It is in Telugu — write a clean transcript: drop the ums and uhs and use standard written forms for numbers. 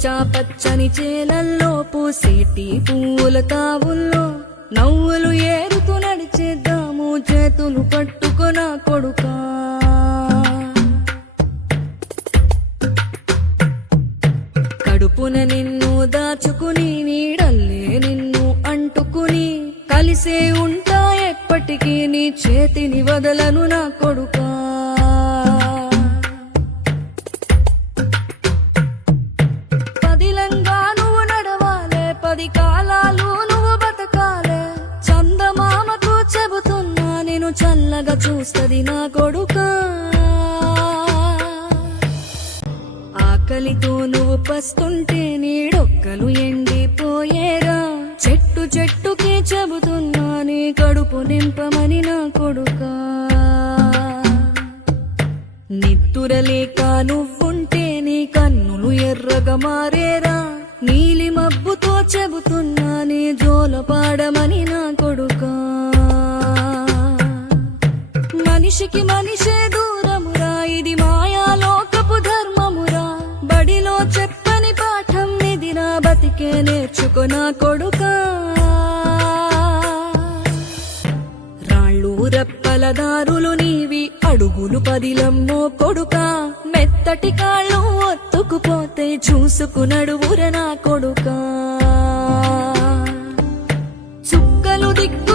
పచ్చా పచ్చని చేలల్లో పూసేటి పూల తావుల్లో నవ్వులు ఏరుతూ నడిచేద్దాము చేతులు పట్టుకొన కొడుకా. కడుపున నిన్ను దాచుకుని నీడల్లే నిన్ను అంటుకుని కలిసే ఉంటా ఎప్పటికీ నీ చేతిని వదలను నా కొడుకా. పదిలంగా నువ్వు నడవాలే, 10 కాలాలు నువ్వు బతకాలే. చందమామకు చెబుతున్నా నేను చల్లగా చూస్తది నా కొడుకా. ఆకలితో నువ్వు పస్తుంటే నీడొక్కలు ఎండిపోయేరా. చెట్టు చెట్టుకే చెబుతున్నా నీ కడుపు నింపమని నా కొడుకా. నిద్దురలేక నువ్వుంటే నీ కన్నులు ఎర్రగా మారేరా. నీలి మబ్బుతో చెబుతున్నా నీ జోల పాడమని నా కొడుకా. మనిషికి మనిషే దూరమురా, ఇది మాయాలోకపు ధర్మమురా. బడిలో చెప్పని పాఠం ఇది నా బతికే నేర్చుకో నా కొడుకా. రాళ్ళు రప్పల దారులు నీవి, అడుగులు పదిలమ్మో కొడుకా. మెత్తటి కాళ్ళు ఒత్తుకుపోతే చూసుకునడువుర నా కొడుకా. చుక్కలు దిక్కు